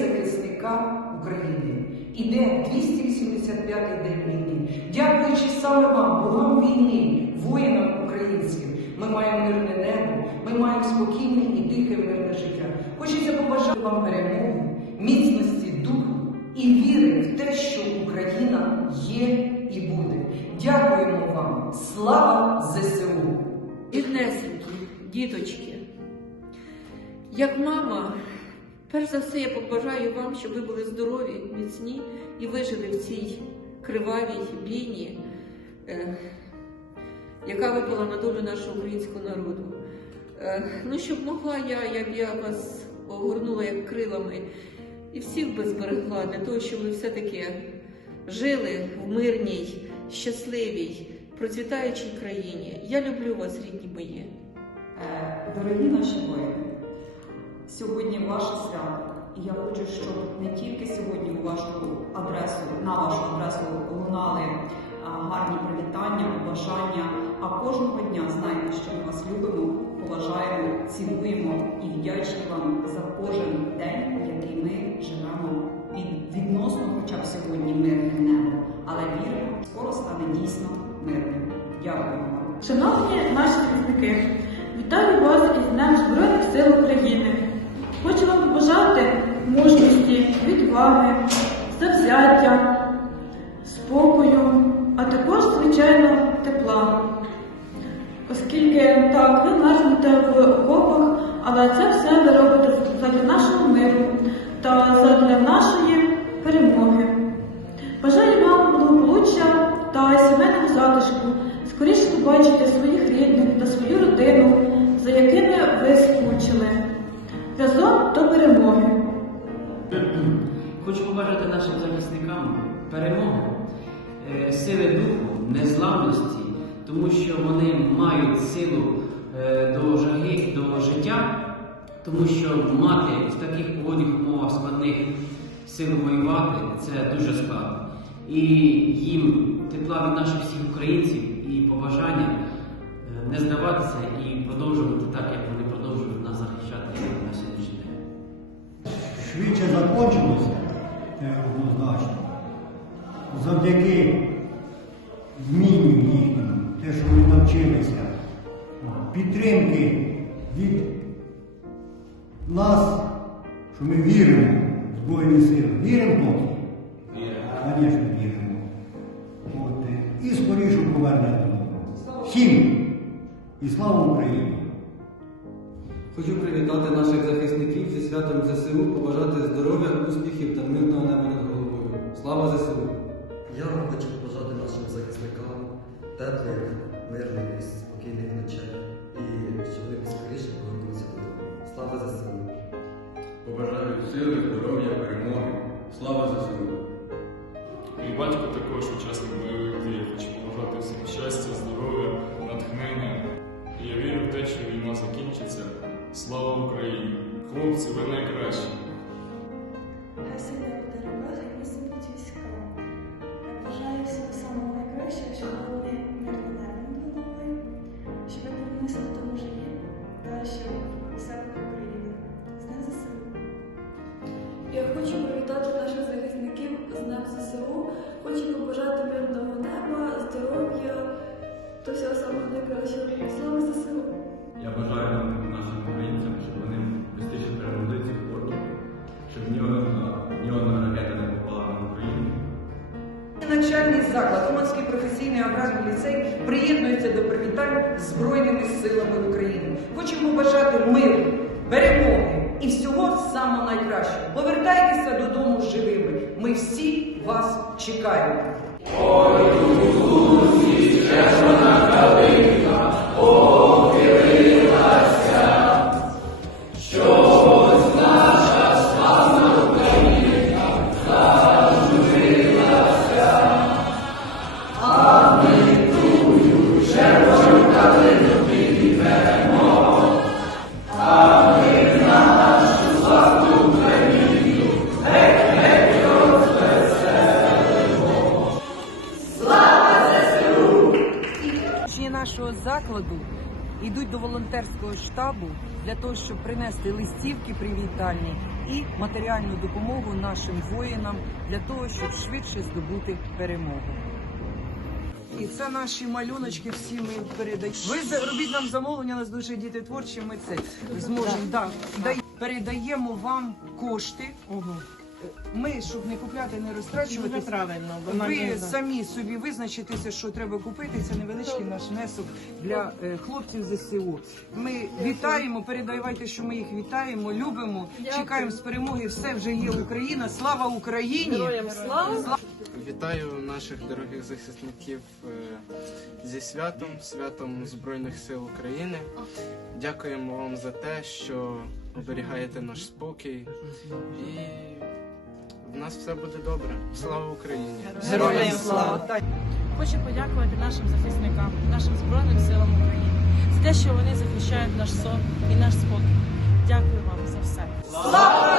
захисника України. Іде 285-й день війни. Дякуючи саме вам, богам війни, воїнам українським, ми маємо мирне небо, ми маємо спокійне і тихе мирне життя. Хочеться побажати вам перемоги, міцності духу і віри в те, що Україна є і буде. Дякуємо вам! Слава ЗСУ! Ріднесенькі, діточки, як мама, перш за все я побажаю вам, щоб ви були здорові, міцні і вижили в цій кривавій бійні, е, яка випала на долю нашого українського народу. Е, ну, щоб могла я, я б я вас огорнула як крилами і всіх би зберегла для того, щоб ви все-таки жили в мирній, щасливій, процвітаючій країні. Я люблю вас, рідні мої. Е, Дорогі наші воїни, сьогодні ваше свято, і я хочу, щоб не тільки сьогодні у вашу адресу, на вашу адресу лунали гарні привітання, побажання, а кожного дня знайте, що ми вас любимо, поважаємо, цінуємо і вдячні вам за кожен день, який ми живемо під відносно, хоча б сьогодні мирним небом, але віримо, скоро стане дійсно мирним. Дякую вам. Шановні наші захисники, вітаю вас із Днем Збройних сил України. Хочу вам побажати мужності, відваги, завзяття, спокою, а також, звичайно, тепла. Оскільки так, ви мерзнете в окопах, але це все ви робите задля нашим захисникам перемоги, е, сили духу, незламності, тому що вони мають силу е, до жаги, до життя, тому що мати в таких погодних умовах складних сил воювати це дуже складно. І їм тепла від наших всіх українців і побажання е, не здаватися і продовжувати так, як вони продовжують нас захищати на сьогоднішній день. швидше закончилося, однозначно. Завдяки вмінню їхньому, те, що вони навчилися, підтримки від нас, що ми віримо в Збройні сили. Віримо? Звісно, віримо. От, е, і скоріше повернемо. Всім! І слава Україні! Хочу привітати наших захисників зі святом ЗСУ, побажати здоров'я, успіхів та мирного неба над головою. Слава ЗСУ! Я хочу побажати нашим захисникам теплих, мирних і спокійних ночей. І щоб вони скоріше повернуться додому. Слава ЗСУ! Побажаю сили, здоров'я, перемоги. Слава ЗСУ! Мій батько також учасник бойових дій. Хочу побажати всім щастя, здоров'я, натхнення. І я вірю в те, що війна закінчиться. Слава Україні! Хлопці, ви найкращі! Хай сильно буде робота і міцніть війська. Я бажаю всього самого найкращого, щоб вони мирно небо щоб ви принесли тому живі, та щоб все було Україна. З Днем ЗСУ. Я хочу привітати наших захисників з Днем ЗСУ. Хочу побажати мирного неба, здоров'я та всього самого найкращого. Слава ЗСУ! Я бажаю нашим українцям, щоб вони швидше перемогли цих ворогів, щоб ні одна, ні одна ракета не попала на Україну. Навчальний заклад, Уманський професійний аграрний ліцей приєднується до привітань Збройними силами України. Хочемо побажати миру, перемоги і всього самого найкращого. Повертайтеся додому живими. Ми всі вас чекаємо. Учні нашого закладу йдуть до волонтерського штабу для того, щоб принести листівки привітальні і матеріальну допомогу нашим воїнам для того, щоб швидше здобути перемогу. І це наші малюночки, всі ми передаємо. Ви робіть нам замовлення, у нас дуже діти творчі, ми це зможемо. Да. дай- Передаємо вам кошти. Ми, щоб не купляти, не розтрачувати. правильно. Ви самі собі визначитеся, що треба купити. Це невеличкий наш внесок для е, хлопців ЗСУ. Ми вітаємо, передавайте, що ми їх вітаємо, любимо, чекаємо з перемоги. Все вже є Україна. Слава Україні! слава! Вітаю наших дорогих захисників е, зі святом, святом Збройних сил України. Дякуємо вам за те, що оберігаєте наш спокій. І в нас все буде добре. Слава Україні! Героям слава! Хочу подякувати нашим захисникам, нашим Збройним силам України за те, що вони захищають наш сон і наш спокій. Дякую вам за все. Слава